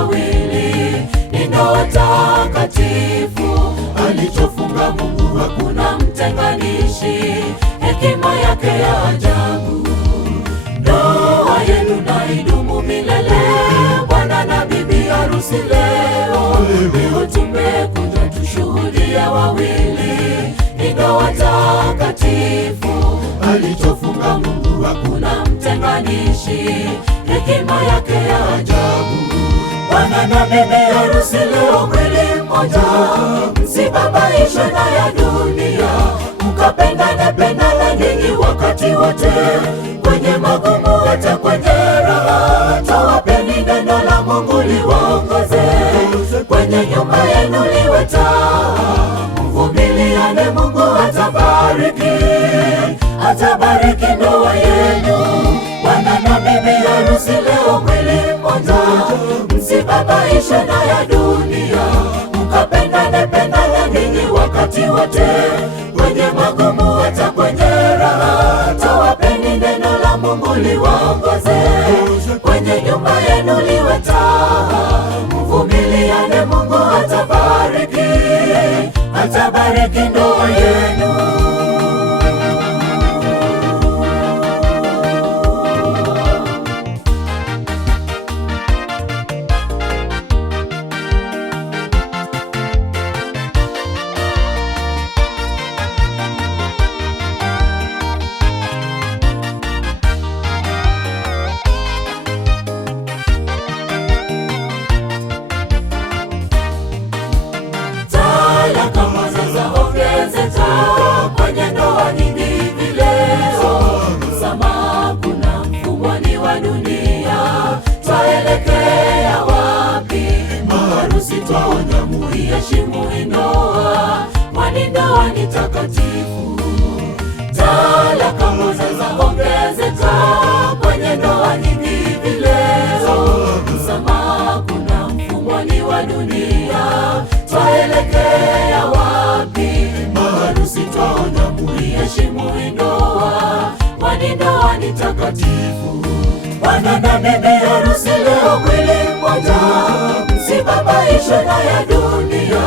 wawili ni ndoa takatifu. Alichofunga Mungu hakuna mtenganishi, hekima yake ya ajabu. Ndoa yenu na idumu milele, bwana na bibi harusi leo. Leo tumekuja tushuhudie wawili ni ndoa takatifu. Alichofunga Mungu hakuna mtenganishi, hekima yake ya ajabu. Bwana na bibi harusi leo mwili mmoja, msibabaishwe na ya dunia, mkapendane pendana ninyi wakati wote, kwenye magumu hata kwenye raha. Tawapeni neno la Mungu liwaongoze, kwenye nyumba yenu liwe taa. Mvumiliane, Mungu atabariki ndoa yenu. Bwana na bibi harusi leo mwili mmoja, msibabaishwe na ya dunia, mkapendane pendana ninyi wakati wote, kwenye magumu hata kwenye raha. Tawapeni neno la Mungu liwaongoze, kwenye nyumba yenu liwe taa. Mvumiliane, Mungu atabariki ndoa yenu. Kwenye ndoa nyingi hivi leo, msamaha kuna mfumoni wa dunia. Twaelekea wapi? Maharusi twaonya muiheshimu hii ndoa, kwani ndoa ni takatifu. Talaka moja zaongezeka kwenye ndoa nyingi hivi leo, msamaha kuna mfumoni wa dunia. Twaelekea wapi? Maharusi twaonya muiheshimu hii ndoa, kwani ndoa ni takatifu. Bwana na bibi harusi leo mwili mmoja, msibabaishwe na ya dunia,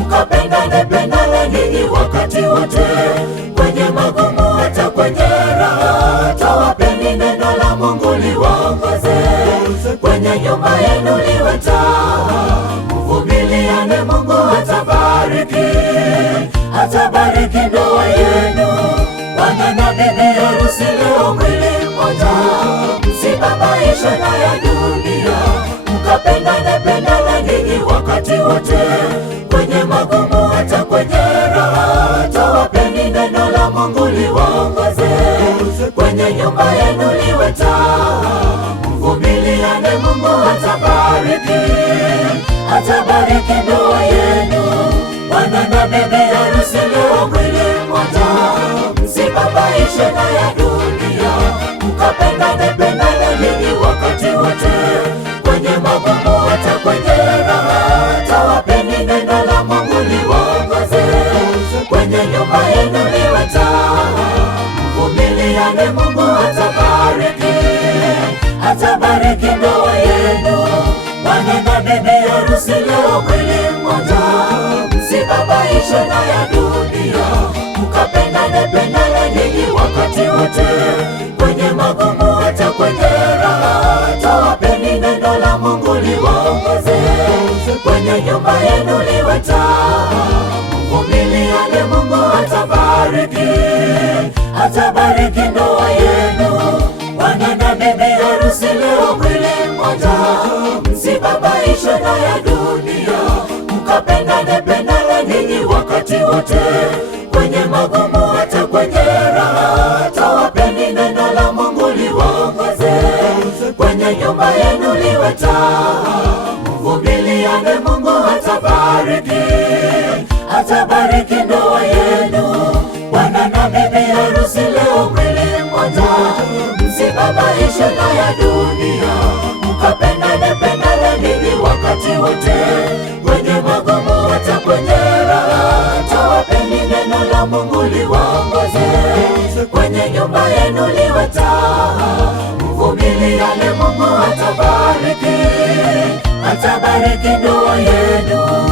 mkapendane pendana ninyi wakati wote, kwenye magumu hata kwenye raha. Tawapeni neno la Mungu liwaongoze, kwenye nyumba yenu liwe taa. Mvumiliane, Mungu atabariki ndoa yenu. Bwana na bibi harusi leo mwili mmoja, msibabaishwe na ya dunia, mkapendane pendana ninyi wakati wote, kwenye magumu hata kwenye raha. Tawapeni neno la Mungu liwaongoze, kwenye nyumba yenu liwe taa. Mvumiliane, Mungu atabariki ndoa yenu. Bwana na bibi harusi leo mwili mmoja, msibabaishwe na ya dunia, mkapendane pendana ninyi wakati wote, kwenye magumu hata kwenye raha. Tawapeni neno la Mungu liwaongoze, kwenye nyumba yenu liwe taa. Mvumiliane, Mungu atabariki ndoa yenu. Bwana na bibi harusi leo mwili mmoja, msibabaishwe na ya dunia, mkapendane pendana ninyi wakati wote, kwenye magumu hata kwenye raha. Tawapeni neno la Mungu liwaongoze, kwenye nyumba yenu liwe taa. Mvumiliane, Mungu atabariki ndoa yenu. Bwana na bibi harusi leo mwili mmoja, msibabaishwe na ya dunia, mkapendane pendana ninyi wakati wote, kwenye magumu hata kwenye raha. Tawapeni neno la Mungu liwaongoze, kwenye nyumba yenu liwe taa. Mvumiliane, Mungu atabariki ndoa yenu. Bwana na bibi harusi leo mwili mmoja, msibabaishwe na ya dunia, mkapendane pendana ninyi wakati wote, kwenye magumu hata kwenye raha. Tawapeni neno la Mungu liwaongoze, kwenye nyumba yenu liwe taa. Mvumiliane, Mungu atabariki ibariki ndoa yenu.